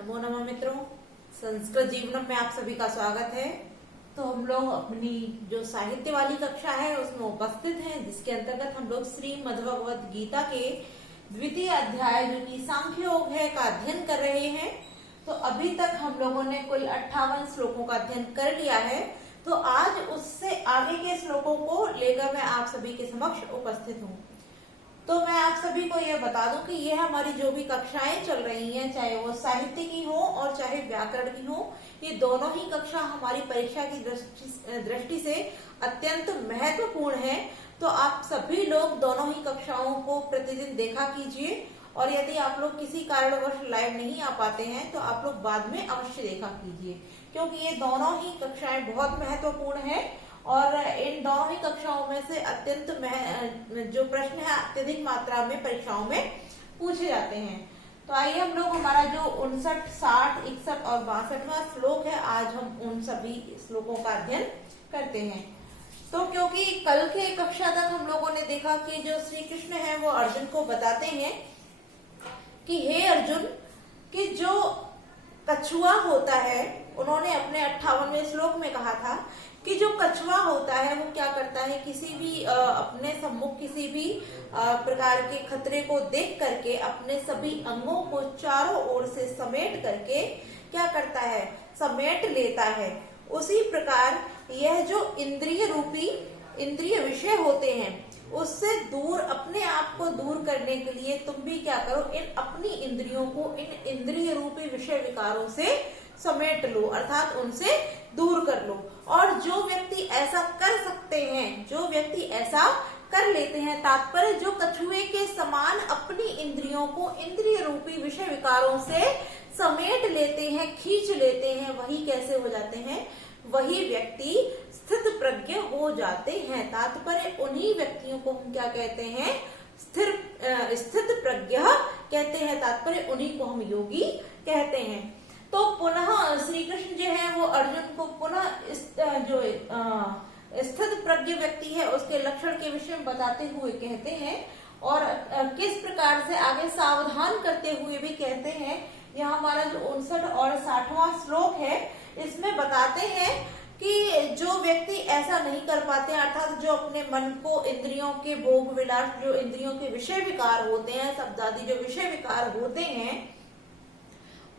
नमो नमः मित्रों, संस्कृत जीवनम में आप सभी का स्वागत है। तो हम लोग अपनी जो साहित्य वाली कक्षा है उसमें उपस्थित हैं, जिसके अंतर्गत हम लोग श्रीमद् भगवत गीता के द्वितीय अध्याय जो कि सांख्य योग है का अध्ययन कर रहे हैं। तो अभी तक हम लोगों ने कुल 58 श्लोकों का अध्ययन कर लिया है। तो आज उससे आगे के श्लोकों को लेकर मैं आप सभी के समक्ष उपस्थित हूँ। तो मैं आप सभी को यह बता दूं कि यह हमारी जो भी कक्षाएं चल रही हैं, चाहे वो साहित्य की हो और चाहे व्याकरण की हो, ये दोनों ही कक्षा हमारी परीक्षा की दृष्टि से अत्यंत महत्वपूर्ण है। तो आप सभी लोग दोनों ही कक्षाओं को प्रतिदिन देखा कीजिए, और यदि आप लोग किसी कारणवश लाइव नहीं आ पाते हैं तो आप लोग बाद में अवश्य देखा कीजिए, क्योंकि ये दोनों ही कक्षाएं बहुत महत्वपूर्ण है और इन दोनों ही कक्षाओं में से अत्यंत जो प्रश्न है अत्यधिक मात्रा में परीक्षाओं में पूछे जाते हैं। तो आइए हम लोग हमारा जो 59, 60, 61 और 62वां श्लोक है, आज हम उन सभी श्लोकों का अध्ययन करते हैं। तो क्योंकि कल के कक्षा तक हम लोगों ने देखा कि जो श्री कृष्ण है वो अर्जुन को बताते हैं कि हे अर्जुन, कि जो कछुआ होता है, उन्होंने अपने 58वें श्लोक में कहा था कि जो कछुआ होता है वो क्या करता है, किसी भी अपने सम्मुख किसी भी प्रकार के खतरे को देख करके अपने सभी अंगों को चारों ओर से समेट करके क्या करता है, समेट लेता है। उसी प्रकार यह जो इंद्रिय विषय होते हैं, उससे दूर, अपने आप को दूर करने के लिए तुम भी क्या करो, इन अपनी इंद्रियों को इन इंद्रिय रूपी विषय विकारों से समेट लो, अर्थात उनसे दूर कर लो। और जो व्यक्ति ऐसा कर सकते हैं, जो व्यक्ति ऐसा कर लेते हैं, तात्पर्य जो कछुए के समान अपनी इंद्रियों को इंद्रिय रूपी विषय विकारों से समेट लेते हैं, खींच लेते हैं, वही कैसे हो जाते हैं, वही व्यक्ति स्थित प्रज्ञ हो जाते हैं। तात्पर्य उन्हीं व्यक्तियों को हम क्या कहते हैं, स्थित प्रज्ञ कहते हैं। तात्पर्य उन्हीं को हम योगी कहते हैं। तो पुनः श्री कृष्ण जो है वो अर्जुन को पुनः जो स्थित प्रज्ञ व्यक्ति है उसके लक्षण के विषय में बताते हुए कहते हैं, और किस प्रकार से आगे सावधान करते हुए भी कहते हैं। यहाँ हमारा जो 59 और 60वां श्लोक है, इसमें बताते हैं कि जो व्यक्ति ऐसा नहीं कर पाते, अर्थात जो अपने मन को इंद्रियों के भोग विलास, जो इंद्रियों के विषय विकार होते हैं, शब्द आदि जो विषय विकार होते हैं,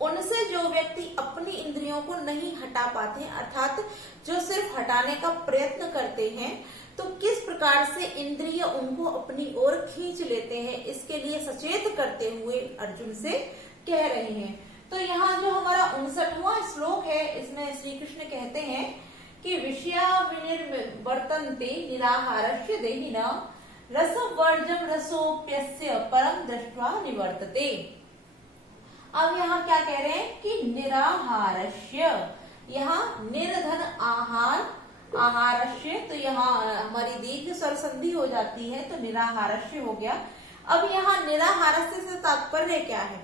उनसे जो व्यक्ति अपनी इंद्रियों को नहीं हटा पाते, अर्थात जो सिर्फ हटाने का प्रयत्न करते हैं, तो किस प्रकार से इंद्रिय उनको अपनी ओर खींच लेते हैं, इसके लिए सचेत करते हुए अर्जुन से कह रहे हैं। तो यहाँ जो हमारा 59वां श्लोक है, इसमें श्री कृष्ण कहते हैं कि विषया विनिर्वर्तन्ते निराहारस्य देहिना रसवर्जम रसोप्यस्य परम दृष्ट्वा निवर्तते। अब यहाँ क्या कह रहे हैं कि निराहारस्य, यहाँ निर्धन आहार, आहारस्य, तो यहाँ हमारी दीर्घ स्वर संधि हो जाती है, तो निराहारस्य हो गया। अब यहाँ निराहारस्य से तात्पर्य क्या है,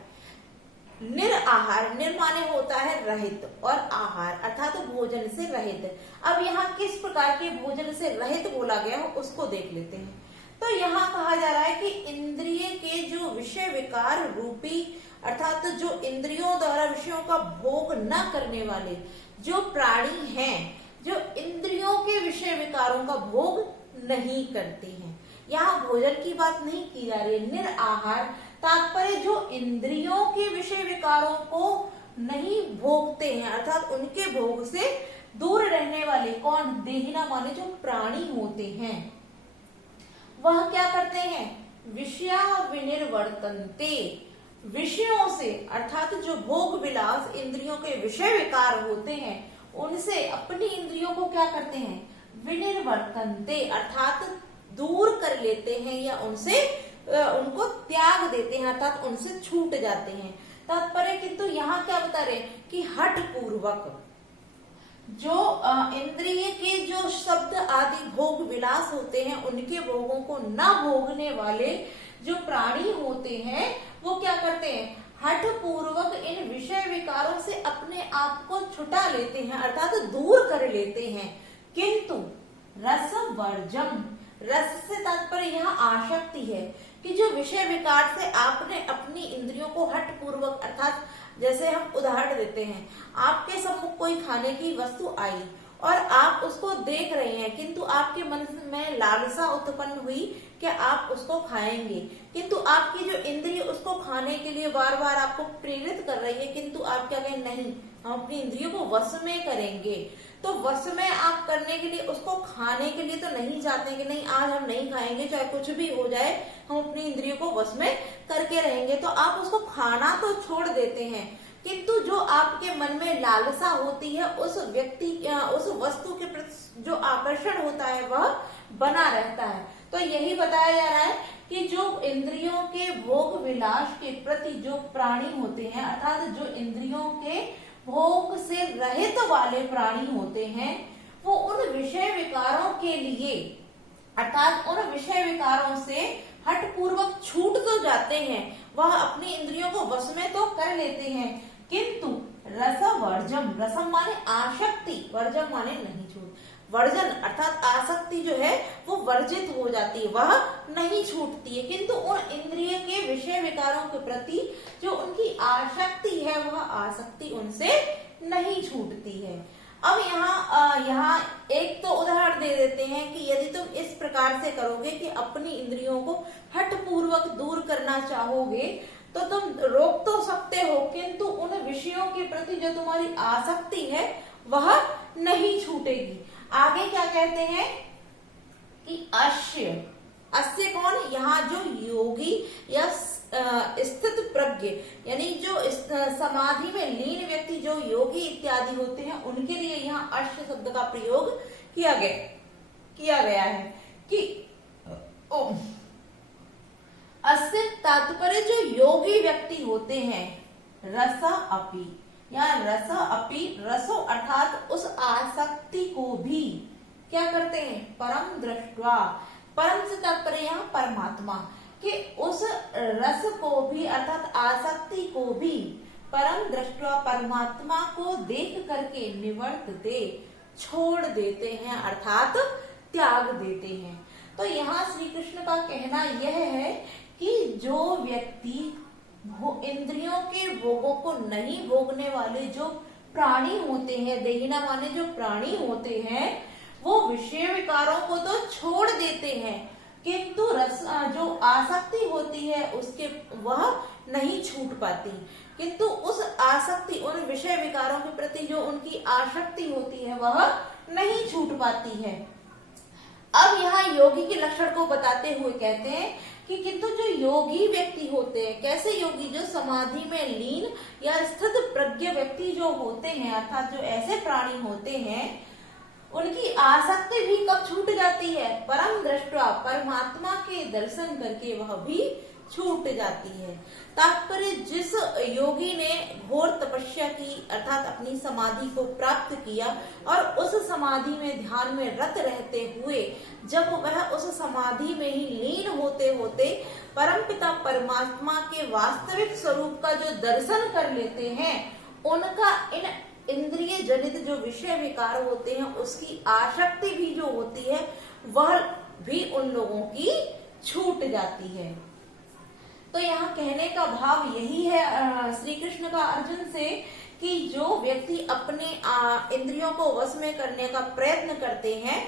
निराहार, निर माने होता है रहित, और आहार अर्थात भोजन से रहित। अब यहाँ किस प्रकार के भोजन से रहित बोला गया हो उसको देख लेते हैं। तो यहाँ कहा जा रहा है कि इंद्रिय के जो विषय विकार रूपी, अर्थात जो इंद्रियों द्वारा विषयों का भोग न करने वाले जो प्राणी हैं, जो इंद्रियों के विषय विकारों का भोग नहीं करते हैं, यहाँ भोजन की बात नहीं की जा रही है। निराहार तात्पर्य जो इंद्रियों के विषय विकारों को नहीं भोगते हैं, अर्थात उनके भोग से दूर रहने वाले कौन, देहिना माने जो प्राणी होते हैं, वह क्या करते हैं, विषया विनिर्वर्तन्ते, विषयों से, अर्थात जो भोग विलास इंद्रियों के विषय विकार होते हैं, उनसे अपनी इंद्रियों को क्या करते हैं, विनिर्वर्तन्ते, अर्थात दूर कर लेते हैं या उनसे उनको त्याग देते हैं, अर्थात उनसे छूट जाते हैं। तात्पर्य किंतु यहाँ क्या बता रहे हैं कि हठ पूर्वक जो इंद्रिय के जो शब्द आदि भोग विलास होते हैं, उनके भोगों को न भोगने वाले जो प्राणी होते हैं, वो क्या करते हैं, हठ पूर्वक इन विषय विकारों से अपने आप को छुटा लेते हैं, अर्थात दूर कर लेते हैं। किंतु रस वर्जम, रस से तात्पर्य यहाँ आसक्ति है, कि जो विषय विकार से आपने अपनी इंद्रियों को हठ पूर्वक, अर्थात जैसे हम उदाहरण देते हैं, आपके सम्मुख कोई खाने की वस्तु आई और आप उसको देख रहे हैं, किंतु आपके मन में लालसा उत्पन्न हुई कि आप उसको खाएंगे, किंतु आपकी जो इंद्रिय उसको खाने के लिए बार बार आपको प्रेरित कर रही है, किंतु आप क्या कहें, नहीं, हम अपनी इंद्रियों को वश में करेंगे। तो वश में आप करने के लिए, उसको खाने के लिए तो नहीं चाहते कि नहीं आज हम नहीं खाएंगे, चाहे कुछ भी हो जाए, हम अपनी इंद्रियों को वश में करके रहेंगे, तो आप उसको खाना तो छोड़ देते हैं, किंतु जो आपके मन में लालसा होती है उस व्यक्ति, उस वस्तु के प्रति जो आकर्षण होता है वह बना रहता है। तो यही बताया जा रहा है कि जो इंद्रियों के भोग विलास के प्रति जो प्राणी होते हैं, अर्थात जो इंद्रियों के भोग से रहित वाले प्राणी होते हैं, वो उन विषय विकारों के लिए, अर्थात उन विषय विकारों से हठ पूर्वक छूट तो जाते हैं, वह अपनी इंद्रियों को वश में तो कर लेते हैं, किंतु रस वर्जम, रसम माने आसक्ति, वर्जम माने नहीं छूट, वर्जन अर्थात आसक्ति जो है वो वर्जित हो जाती है, वह नहीं छूटती है, किंतु उन इंद्रिय के विषय विकारों के प्रति जो उनकी आसक्ति है वह आसक्ति उनसे नहीं छूटती है। अब यहाँ एक तो उदाहरण दे देते हैं कि यदि तुम इस प्रकार से करोगे कि अपनी इंद्रियों को हठ पूर्वक दूर करना चाहोगे तो तुम रोक तो सकते हो, किंतु उन विषयों के प्रति जो तुम्हारी आसक्ति है वह नहीं छूटेगी। आगे क्या कहते हैं कि अश्य, अस्य कौन, यहाँ जो योगी या स्थित प्रज्ञ, यानी जो समाधि में लीन व्यक्ति जो योगी इत्यादि होते हैं उनके लिए यहाँ अश्य शब्द का प्रयोग किया गया है कि अस्य तात्पर्य जो योगी व्यक्ति होते हैं, रसा अपि या रस अपि, रसो अर्थात उस आसक्ति को भी क्या करते हैं, परम दृष्टवा, परम से तात्पर्य यहाँ परमात्मा, कि उस रस को भी अर्थात आसक्ति को भी परम दृष्टवा परमात्मा को देख करके निवर्त दे, छोड़ देते हैं, अर्थात त्याग देते हैं। तो यहाँ श्री कृष्ण का कहना यह है कि जो व्यक्ति इंद्रियों के भोगों को नहीं भोगने वाले जो प्राणी होते हैं, देहिना माने जो प्राणी होते हैं, वो विषय विकारों को तो छोड़ देते हैं, किंतु रस जो आसक्ति होती है उसके वह नहीं छूट पाती, किंतु उस आसक्ति, उन विषय विकारों के प्रति जो उनकी आसक्ति होती है वह नहीं छूट पाती है। अब यहाँ योगी के लक्षण को बताते हुए कहते हैं कि किंतु जो योगी व्यक्ति होते हैं, कैसे योगी, जो समाधि में लीन या स्थित प्रज्ञ व्यक्ति जो होते हैं, अर्थात जो ऐसे प्राणी होते हैं, उनकी आसक्ति भी कब छूट जाती है, परम दृष्टवा परमात्मा के दर्शन करके वह भी छूट जाती है। तात्पर्य जिस योगी ने घोर तपस्या की, अर्थात अपनी समाधि को प्राप्त किया और उस समाधि में ध्यान में रत रहते हुए जब वह उस समाधि में ही लीन होते होते परमपिता परमात्मा के वास्तविक स्वरूप का जो दर्शन कर लेते हैं, उनका इन इंद्रिय जनित जो विषय विकार होते हैं उसकी आसक्ति भी जो होती है वह भी उन लोगों की छूट जाती है। तो यहाँ कहने का भाव यही है श्री कृष्ण का अर्जुन से कि जो व्यक्ति अपने इंद्रियों को वश में करने का प्रयत्न करते हैं,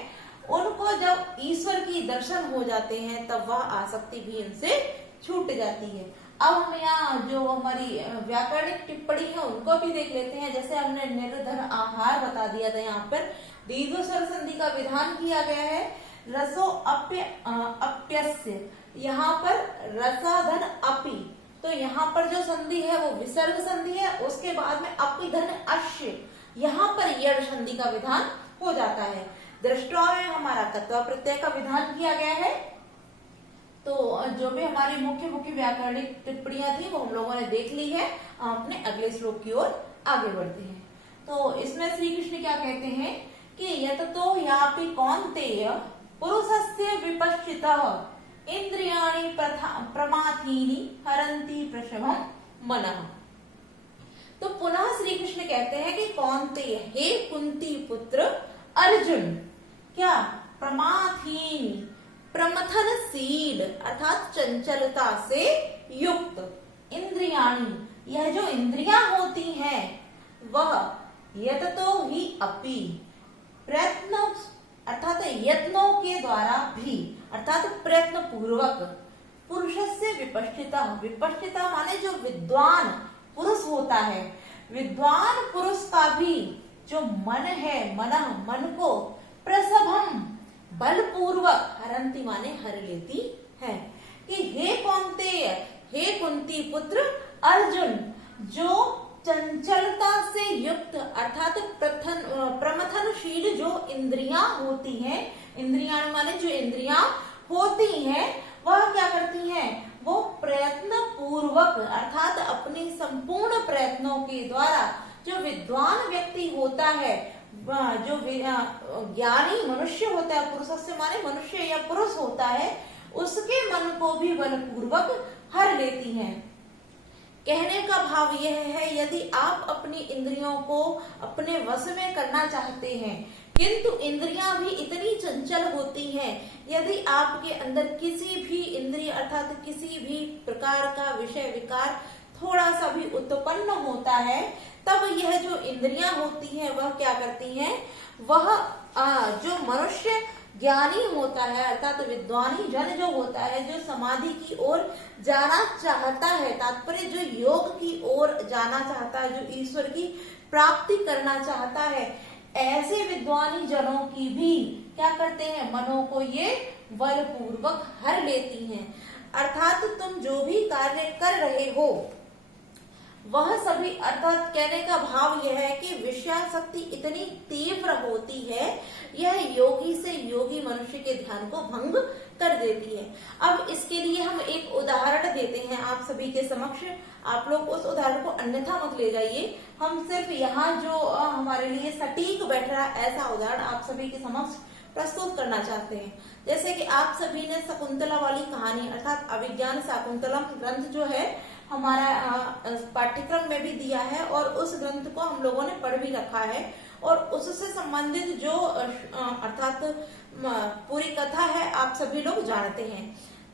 उनको जब ईश्वर की दर्शन हो जाते हैं तब वह आसक्ति भी इनसे छूट जाती है। अब हम यहाँ जो हमारी व्याकरणिक टिप्पणी है उनको भी देख लेते हैं। जैसे हमने निर्धन आहार बता दिया था, यहाँ पर दीर्घ स्वर संधि का विधान किया गया है। रसो अप्यस्य, यहाँ पर रसाधन अपि, तो यहाँ पर जो संधि है वो विसर्ग संधि है, उसके बाद में अपि धन अश्य, यहाँ पर यड़ संधि का विधान हो जाता है। दृष्टवा में हमारा तत्व प्रत्यय का विधान किया गया है। तो जो भी हमारी मुख्य व्याकरणिक टिप्पणियां थी वो हम लोगों ने देख ली है। अपने अगले श्लोक की ओर आगे बढ़ते हैं। तो इसमें श्री कृष्ण क्या कहते हैं कि यततो यापि कौन्तेय पुरुषस्य विपश्चितः इंद्रियाणि प्रमाथीनि हरन्ति प्रशभं मनः। तो पुनः श्री कृष्ण कहते हैं कि कौन्तेय, हे कुंती पुत्र अर्जुन, क्या प्रमाथीनि, प्रमथनशील अर्थात चंचलता से युक्त। इंद्रियाणी, यह जो इंद्रियां होती हैं वह यततो ही अपि, प्रयत्न अर्थात यत्नों के द्वारा भी अर्थात प्रयत्न पूर्वक, पुरुषस्य विपश्चिता, विपश्चिता माने जो विद्वान पुरुष होता है, विद्वान पुरुष का भी जो मन है, मन को प्रसभम बलपूर्वक, हरंती माने हर लेती है, कि हे कौन्तेय, हे कुंती पुत्र अर्जुन, जो चंचलता से युक्त अर्थात प्रमथनशील जो इंद्रियां होती हैं, इंद्रियां माने जो इंद्रियां होती हैं वह क्या करती हैं, वो प्रयत्न पूर्वक अर्थात अपने संपूर्ण प्रयत्नों के द्वारा, जो विद्वान व्यक्ति होता है, जो ज्ञानी मनुष्य होता है, पुरुष से माने मनुष्य या पुरुष होता है, उसके मन को भी बलपूर्वक हर लेती हैं। कहने का भाव यह है, यदि आप अपनी इंद्रियों को अपने वश में करना चाहते हैं, किंतु इंद्रियां भी इतनी चंचल होती हैं, यदि आपके अंदर किसी भी इंद्रिय अर्थात किसी भी प्रकार का विषय विकार थोड़ा सा भी उत्पन्न होता है, तब यह जो इंद्रियां होती हैं वह क्या करती हैं, वह जो मनुष्य ज्ञानी होता है अर्थात विद्वानी जन जो होता है, जो समाधि की ओर जाना चाहता है, तात्पर्य जो योग की ओर जाना चाहता है, जो ईश्वर की प्राप्ति करना चाहता है, ऐसे विद्वानी जनों की भी क्या करते हैं, मनों को ये बलपूर्वक हर लेती हैं। अर्थात तुम जो भी कार्य कर रहे हो वह सभी, अर्थात कहने का भाव यह है कि विषयासक्ति इतनी तीव्र होती है, यह योगी से योगी मनुष्य के ध्यान को भंग कर देती है। अब इसके लिए हम एक उदाहरण देते हैं आप सभी के समक्ष, आप लोग उस उदाहरण को अन्यथा मत ले जाइए, हम सिर्फ यहाँ जो हमारे लिए सटीक बैठ रहा ऐसा उदाहरण आप सभी के समक्ष प्रस्तुत करना चाहते हैं। जैसे कि आप सभी ने शकुंतला वाली कहानी अर्थात अभिज्ञान शाकुंतलम ग्रंथ जो है हमारा पाठ्यक्रम में भी दिया है, और उस ग्रंथ को हम लोगों ने पढ़ भी रखा है, और उससे संबंधित जो अर्थात पूरी कथा है आप सभी लोग जानते हैं।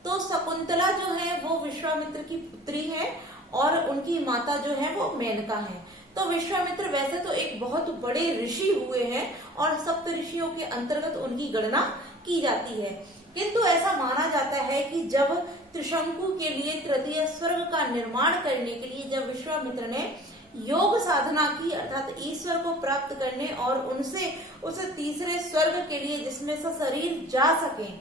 तो शकुंतला जो है वो विश्वामित्र की पुत्री है, और उनकी माता जो है वो मेनका है। तो विश्वामित्र वैसे तो एक बहुत बड़े ऋषि हुए हैं, और सप्त ऋषियों के अंतर्गत उनकी गणना की जाती है, किंतु ऐसा माना जाता है कि जब त्रिशंकु के लिए तृतीय स्वर्ग का निर्माण करने के लिए जब विश्वामित्र ने योग साधना की अर्थात ईश्वर को प्राप्त करने और उनसे उस तीसरे स्वर्ग के लिए जिसमें से शरीर जा सके,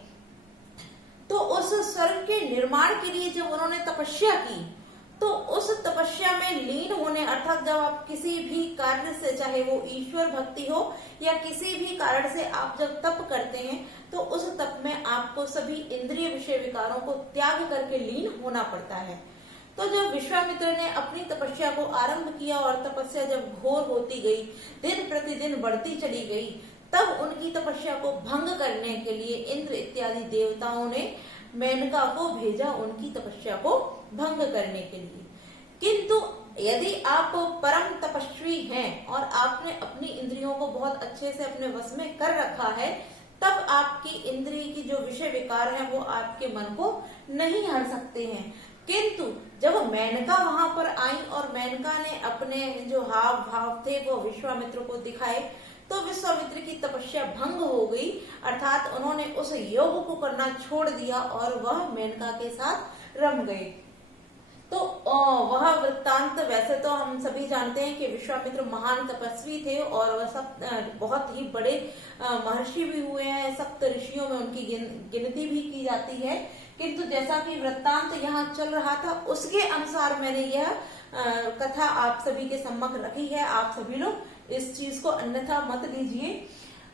तो उस स्वर्ग के निर्माण के लिए जब उन्होंने तपस्या की, तो उस तपस्या में लीन होने अर्थात जब आप किसी भी कार्य से, चाहे वो ईश्वर भक्ति हो या किसी भी कारण से आप जब तप करते हैं, तो उस तप में आपको सभी इंद्रिय विषय विकारों को त्याग करके लीन होना पड़ता है। तो जब विश्वामित्र ने अपनी तपस्या को आरंभ किया और तपस्या जब घोर होती गई, दिन प्रतिदिन बढ़ती चली गई, तब उनकी तपस्या को भंग करने के लिए इंद्र इत्यादि देवताओं ने मेनका को भेजा उनकी तपस्या को भंग करने के लिए। किंतु यदि आप परम तपस्वी हैं और आपने अपनी इंद्रियों को बहुत अच्छे से अपने वश में कर रखा है, तब आपकी इंद्रिय की जो विषय विकार है वो आपके मन को नहीं हर सकते हैं। किंतु जब मेनका वहां पर आई और मेनका ने अपने जो हाव भाव थे वो विश्वामित्र को दिखाए, तो विश्वामित्र की तपस्या भंग हो गई, अर्थात उन्होंने उस योग को करना छोड़ दिया और वह मेनका के साथ रम गए। तो वह वृत्तांत वैसे तो हम सभी जानते हैं कि विश्वामित्र महान तपस्वी थे और वह सब बहुत ही बड़े महर्षि भी हुए हैं, सप्त ऋषियों में उनकी गिनती भी की जाती है। किंतु जैसा कि वृत्तांत यहाँ चल रहा था उसके अनुसार मैंने यह कथा आप सभी के सम्मुख रखी है। आप सभी लोग इस चीज को अन्यथा मत लीजिए।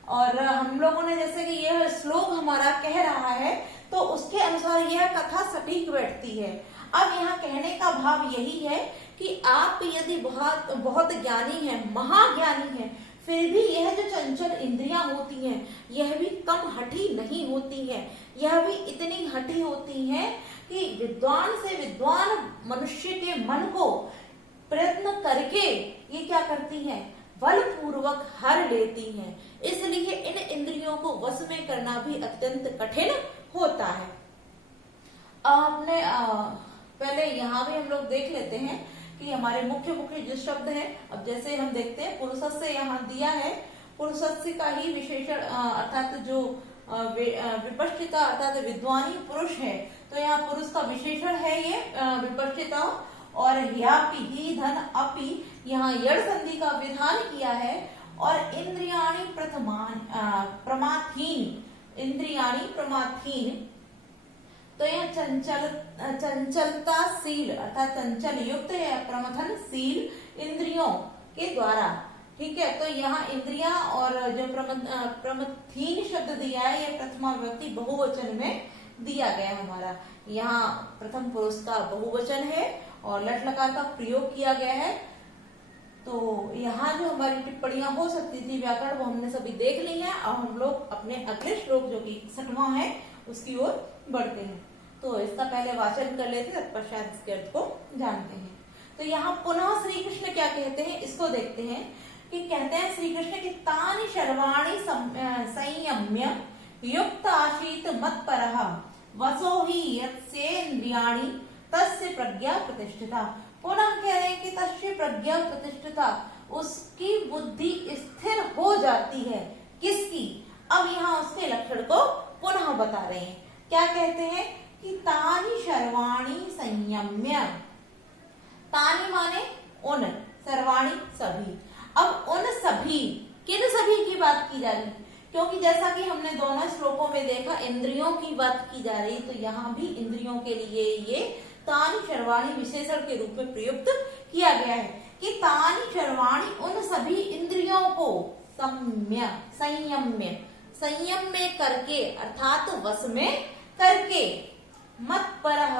और हम लोगों ने जैसे कि यह श्लोक हमारा कह रहा है तो उसके अनुसार यह कथा सटीक बैठती है। अब यहाँ कहने का भाव यही है कि आप यदि बहुत ज्ञानी हैं, महाज्ञानी हैं, फिर भी यह जो चंचल इंद्रियां होती हैं यह भी कम हठी नहीं होती हैं। यह भी इतनी हठी होती हैं कि विद्वान से विद्वान मनुष्य के मन को प्रयत्न करके ये क्या करती हैं, बलपूर्वक हर लेती हैं। इसलिए इन इंद्रियों को वश में करना भी अत्यंत कठिन होता है। आपने पहले यहाँ भी हम लोग देख लेते हैं कि हमारे मुख्य मुख्य जो शब्द हैं, अब जैसे हम देखते हैं पुरुषस्य यहाँ दिया है, पुरुषस्य का ही विशेषण अर्थात जो विपश्चिता अर्थात विद्वानी पुरुष है, तो यहाँ पुरुष का विशेषण है ये विपश्चिता। और ह्यापि ही धन अपि यहाँ यड़ संधि का विधान किया है। और इंद्रियाणि प्रमाथीन, इंद्रियाणि प्रमाथीन, तो यह चंचलताशील अर्थात चंचल युक्त है, प्रमथनशील इंद्रियों के द्वारा। ठीक है, तो यहाँ इंद्रिया और जो प्रमथीन शब्द दिया है ये प्रथमा विभक्ति बहुवचन में दिया गया हमारा। यहाँ प्रथम पुरुष का बहुवचन है और लट लकार का प्रयोग किया गया है। तो यहाँ जो हमारी टिप्पणियां हो सकती थी व्याकरण वो हमने सभी देख ली है। और हम लोग अपने अगले श्लोक जो कि 61वां है उसकी ओर बढ़ते हैं। तो इसका पहले वाचन कर लेते हैं, तत्पश्चात इसके अर्थ को जानते हैं। तो यहाँ पुनः श्री कृष्ण क्या कहते हैं इसको देखते हैं कि कहते हैं श्री कृष्ण की तानि शर्वाणि संयम्य युक्त आशीत मत्परः वसो ही यत्सेन्द्रियाणि तस्य प्रज्ञा प्रतिष्ठिता। पुनः कह रहे हैं कि तस्य प्रज्ञा प्रतिष्ठिता, उसकी बुद्धि स्थिर हो जाती है। किसकी? अब यहाँ उसके लक्षण को पुनः बता रहे हैं। क्या कहते हैं कि तानि शर्वाणि संयम्य, तानि माने उन, सर्वाणि सभी। अब उन सभी, किन सभी की बात की जा रही? क्योंकि जैसा कि हमने दोनों श्लोकों में देखा इंद्रियों की बात की जा रही, तो यहाँ भी इंद्रियों के लिए ये तानि शर्वाणि विशेषण के रूप में प्रयुक्त किया गया है कि तानि शर्वाणि उन सभी इंद्रियों को संयम्य संयम में करके अर्थात वश में करके मत्परः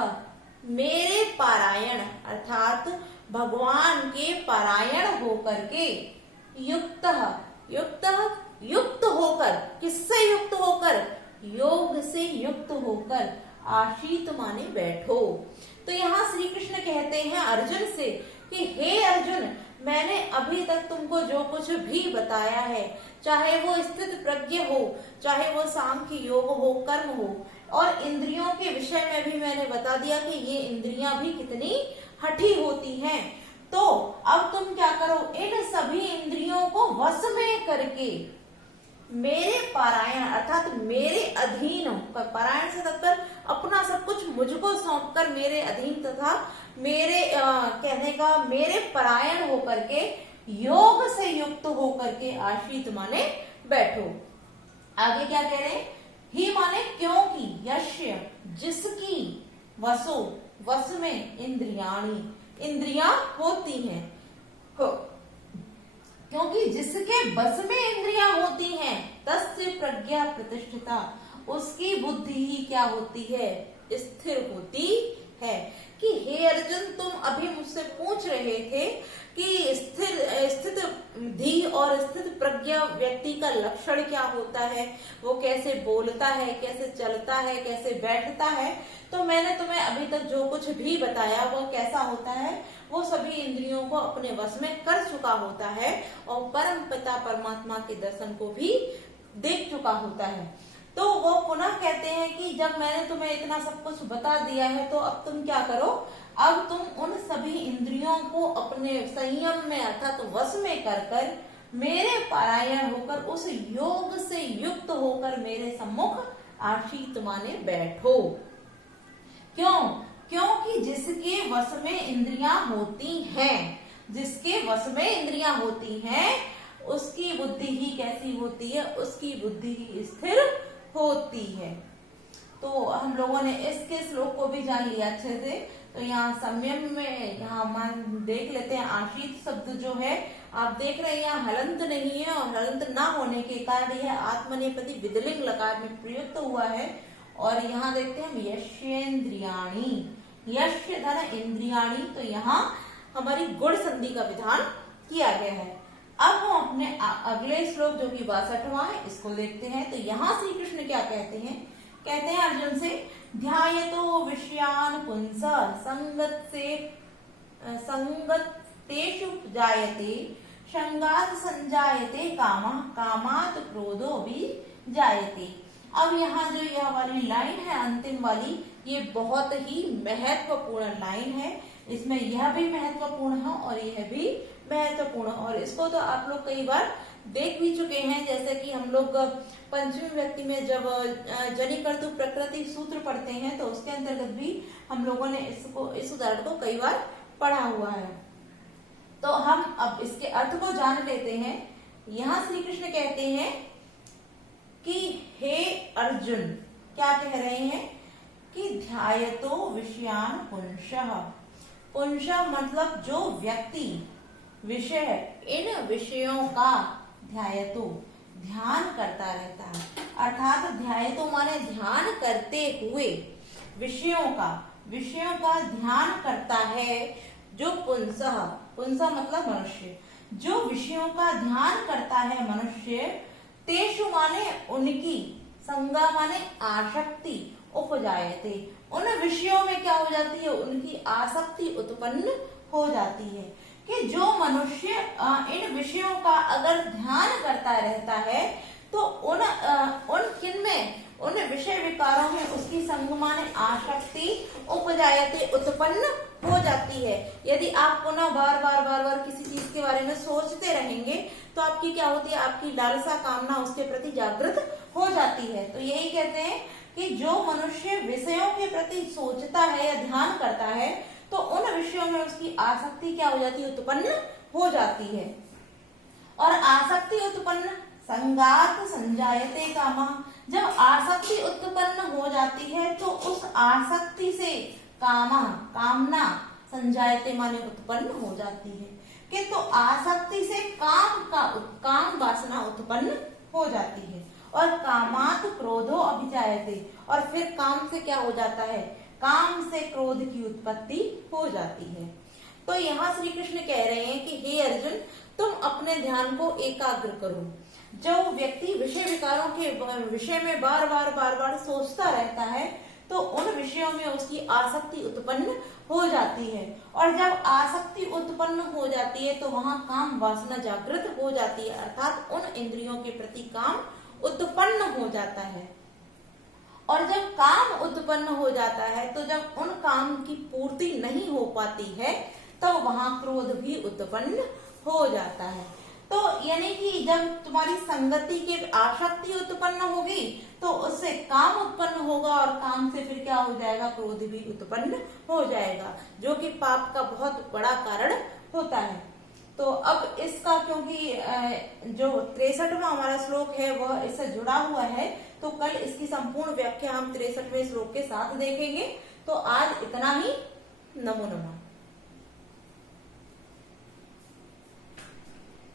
मेरे पारायण अर्थात भगवान के पारायण होकर के युक्त होकर, किससे युक्त होकर? योग से युक्त होकर, आशीत माने बैठो। तो यहाँ श्री कृष्ण कहते हैं अर्जुन से कि हे अर्जुन, मैंने अभी तक तुमको जो कुछ भी बताया है, चाहे वो स्थित प्रज्ञ हो, चाहे वो सांख्य योग हो, कर्म हो, और इंद्रियों के विषय में भी मैंने बता दिया कि ये इंद्रियां भी कितनी हठी होती हैं। तो अब तुम क्या करो, इन सभी इंद्रियों को वश में करके मेरे पारायण अर्थात मेरे अधीन, पारायण से तात्पर्य अपना सब कुछ मुझको सौंपकर मेरे अधीन तथा मेरे कहने का मेरे परायण होकर के योग से युक्त होकर के आश्रित माने बैठो। आगे क्या कह रहे हैं? ही माने क्योंकि, यश्य जिसकी, वसो वस में इंद्रियाणी इंद्रियां होती हैं, क्योंकि जिसके बस में इंद्रियां होती हैं तस्य प्रज्ञा प्रतिष्ठिता, उसकी बुद्धि ही क्या होती है? स्थिर होती है। कि हे अर्जुन, तुम अभी मुझसे पूछ रहे थे कि स्थित बुद्धि और स्थित प्रज्ञा व्यक्ति का लक्षण क्या होता है, वो कैसे बोलता है, कैसे चलता है, कैसे बैठता है। तो मैंने तुम्हें अभी तक जो कुछ भी बताया वो कैसा होता है, वो सभी इंद्रियों को अपने वश में कर चुका होता है और परम पिता परमात्मा के दर्शन को भी देख चुका होता है। तो वो पुनः कहते हैं कि जब मैंने तुम्हें इतना सब कुछ बता दिया है तो अब तुम क्या करो, अब तुम उन सभी इंद्रियों को अपने संयम में अर्थात वश में कर मेरे पारायण होकर उस योग से युक्त होकर मेरे सम्मुख आशीत माने बैठो। क्यों? क्योंकि जिसके वश में इंद्रियां होती हैं, जिसके वश में इंद्रियां होती हैं उसकी बुद्धि ही कैसी होती है? उसकी बुद्धि ही स्थिर होती है। तो हम लोगों ने इसके श्लोक को भी जान लिया अच्छे से। तो यहाँ संयम में यहाँ मान देख लेते हैं आशीत शब्द जो है आप देख रहे हैं यहाँ हलंत नहीं है, और हलंत ना होने के कारण यह आत्मनेपदी विदलिंग लकार में प्रयुक्त हुआ है। और यहाँ देखते हैं हम यश्येन्द्रियाणि, यश्य धन इंद्रियाणि, तो यहाँ हमारी गुण संधि का विधान किया गया है। अब हम अपने अगले श्लोक जो कि 62वां है इसको देखते हैं। तो यहाँ श्री कृष्ण क्या कहते हैं? कहते हैं अर्जुन से ध्यायतो विषयान पुंस संगतेषु जायते संगात संजायते कामः कामात् क्रोधो भी जायते। अब यहाँ जो यह वाली लाइन है अंतिम वाली, ये बहुत ही महत्वपूर्ण लाइन है। इसमें यह भी महत्वपूर्ण है और यह भी महत्वपूर्ण है, और इसको तो आप लोग कई बार देख भी चुके हैं। जैसे कि हम लोग पंचमी व्यक्ति में जब जनि कर्तु प्रकृति सूत्र पढ़ते हैं तो उसके अंतर्गत भी हम लोगों ने इस उदाहरण को कई बार पढ़ा हुआ है। तो हम अब इसके अर्थ को जान लेते हैं। यहाँ श्री कृष्ण कहते हैं कि हे अर्जुन, क्या कह रहे हैं कि ध्यायतो विषयान पुंसः। पुंसः मतलब जो व्यक्ति, विषय, इन विषयों का ध्यायतो ध्यान करता रहता है, अर्थात ध्यायतो माने ध्यान करते हुए, विषयों का ध्यान करता है जो पुंसः, पुंसः मतलब मनुष्य, जो विषयों का ध्यान करता है मनुष्य, तेषु माने उनकी, संगा माने आसक्ति, उपजायते, उन विषयों में क्या हो जाती है, उनकी आसक्ति उत्पन्न हो जाती है। कि जो मनुष्य इन विषयों का अगर ध्यान करता रहता है तो उन विषय विकारों में उसकी संग माने आसक्ति उपजायते उत्पन्न हो जाती है। यदि आप पुनः बार बार किसी चीज के बारे में सोचते रहेंगे तो आपकी क्या होती है, आपकी लालसा, कामना उसके प्रति जागृत हो जाती है। तो यही कहते हैं कि जो मनुष्य विषयों के प्रति सोचता है या ध्यान करता है तो उन विषयों में उसकी आसक्ति क्या हो जाती है, उत्पन्न हो जाती है। और आसक्ति उत्पन्न, संगात संजायते कामा, जब आसक्ति उत्पन्न हो जाती है तो उस आसक्ति से कामना संजायते माने उत्पन्न हो जाती है। किंतु आसक्ति से काम वासना उत्पन्न हो जाती है। और कामात क्रोधो अभिजायते, और फिर काम से क्या हो जाता है, काम से क्रोध की उत्पत्ति हो जाती है। तो यहाँ श्री कृष्ण कह रहे हैं कि हे अर्जुन, तुम अपने ध्यान को एकाग्र करो। जो व्यक्ति विषय विकारों के विषय में बार बार सोचता रहता है तो उन विषयों में उसकी आसक्ति उत्पन्न हो जाती है। और जब आसक्ति उत्पन्न हो जाती है तो वहाँ काम वासना जागृत हो जाती है, अर्थात उन इंद्रियों के प्रति काम उत्पन्न हो जाता है। और जब काम उत्पन्न हो जाता है तो जब उन काम की पूर्ति नहीं हो पाती है तो वहां क्रोध भी उत्पन्न हो जाता है। तो यानी कि जब तुम्हारी संगति की आसक्ति उत्पन्न होगी तो उससे काम उत्पन्न होगा, और काम से फिर क्या हो जाएगा, क्रोध भी उत्पन्न हो जाएगा, जो कि पाप का बहुत बड़ा कारण होता है। तो अब इसका, क्योंकि जो 63वां हमारा श्लोक है वह इससे जुड़ा हुआ है, तो कल इसकी संपूर्ण व्याख्या हम 63वें श्लोक के साथ देखेंगे। तो आज इतना ही। नमो नमः।